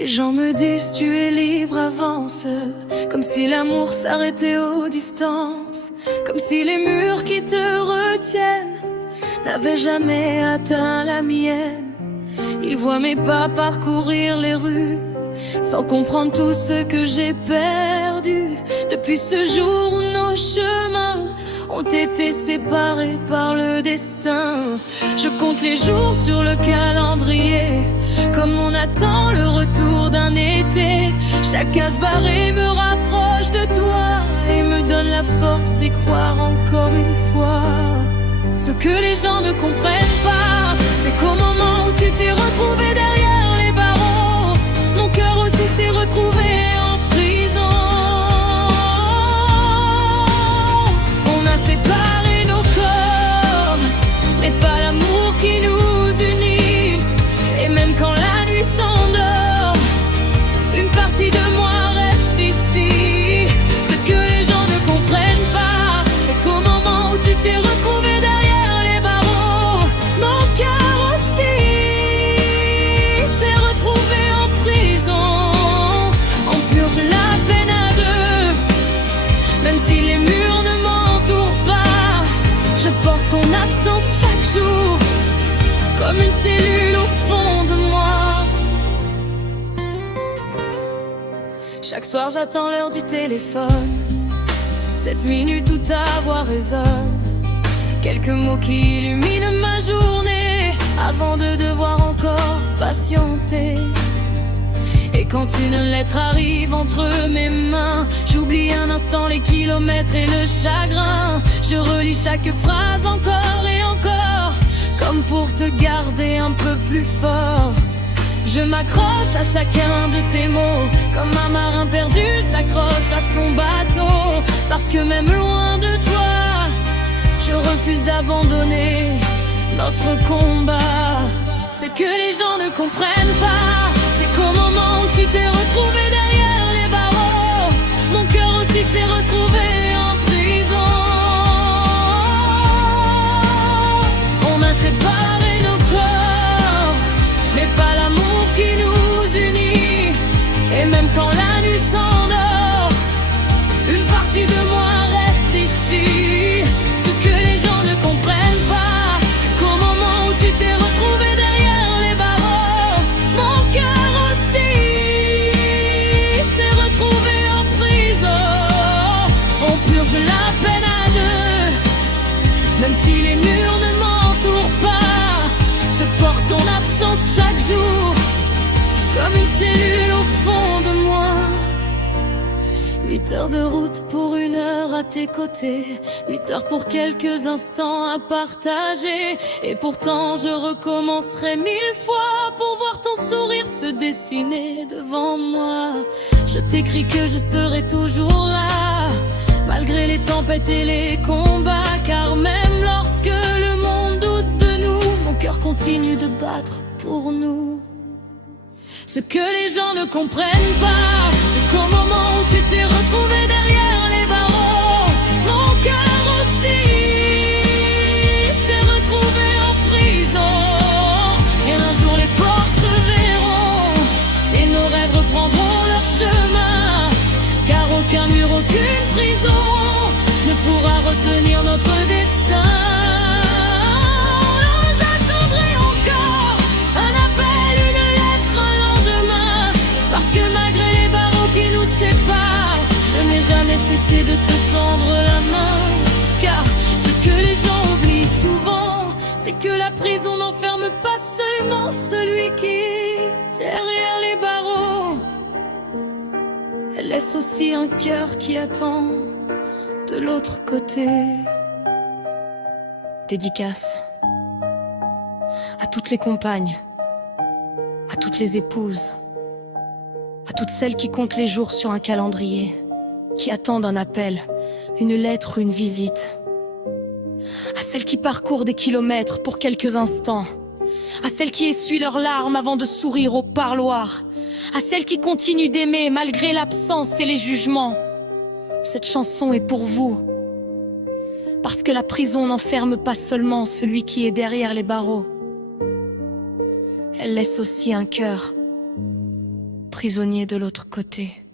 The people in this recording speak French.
Les gens me disent tu es libre, avance. Comme si l'amour s'arrêtait aux distances. Comme si les murs qui te retiennent n'avaient jamais atteint la mienne. Ils voient mes pas parcourir les rues sans comprendre tout ce que j'ai perdu. Depuis ce jour où nos chemins ont été séparés par le destin. Je compte les jours sur le calendrier, comme on attend le retour d'un été. Chaque case barrée me rapproche de toi et me donne la force d'y croire encore une fois. Ce que les gens ne comprennent pas, c'est qu'au moment où tu t'es retrouvé derrière les barreaux, mon cœur aussi s'est retrouvé en prison. On a séparé nos corps, mais pas l'amour qui nous unit. Et même quand la nuit s'endort, une partie de moi reste ici. Ce que les gens ne comprennent pas, c'est qu'au moment où tu t'es retrouvé derrière les barreaux, mon cœur aussi s'est retrouvé en prison. On purge la peine à deux, même si les murs ne m'entourent pas. Je porte ton absence chaque jour, comme une cellule au fond de moi. Chaque soir j'attends l'heure du téléphone, 7 minutes où ta voix résonne. Quelques mots qui illuminent ma journée, avant de devoir encore patienter. Et quand une lettre arrive entre mes mains, j'oublie un instant les kilomètres et le chagrin. Je relis chaque phrase encore et encore, comme pour te garder un peu plus fort. Je m'accroche à chacun de tes mots, comme un marin perdu s'accroche à son bateau. Parce que même loin de toi, je refuse d'abandonner notre combat. Ce que les gens ne comprennent pas, c'est qu'au moment où tu t'es retrouvé derrière les barreaux, mon cœur aussi s'est retrouvé en prison. On a séparé nos corps, mais pas l'amour qui nous unit. Et même quand la nuit s'endort, une partie de moi reste ici. Ce que les gens ne comprennent pas, c'est qu'au moment où tu t'es retrouvé derrière les barreaux, mon cœur aussi s'est retrouvé en prison. On purge la peine à deux, même si les murs ne m'entourent pas. Je porte ton absence chaque jour, comme une cellule au fond de moi. 8 heures de route pour 1 heure à tes côtés, 8 heures pour quelques instants à partager. Et pourtant je recommencerai 1000 fois pour voir ton sourire se dessiner devant moi. Je t'écris que je serai toujours là, malgré les tempêtes et les combats. Car même lorsque le monde doute de nous, mon cœur continue de battre pour nous. Ce que les gens ne comprennent pas, c'est qu'au moment où tu t'es retrouvé derrière les barreaux, mon cœur aussi s'est retrouvé en prison. Et un jour les portes se verront et nos rêves reprendront leur chemin. Car aucun mur, aucune prison ne pourra retenir notre destin. Jamais cesser de te tendre la main. Car ce que les gens oublient souvent, c'est que la prison n'enferme pas seulement celui qui est derrière les barreaux. Elle laisse aussi un cœur qui attend de l'autre côté. Dédicace à toutes les compagnes, à toutes les épouses, à toutes celles qui comptent les jours sur un calendrier, qui attendent un appel, une lettre ou une visite. À celles qui parcourent des kilomètres pour quelques instants. À celles qui essuient leurs larmes avant de sourire au parloir. À celles qui continuent d'aimer malgré l'absence et les jugements. Cette chanson est pour vous. Parce que la prison n'enferme pas seulement celui qui est derrière les barreaux. Elle laisse aussi un cœur prisonnier de l'autre côté.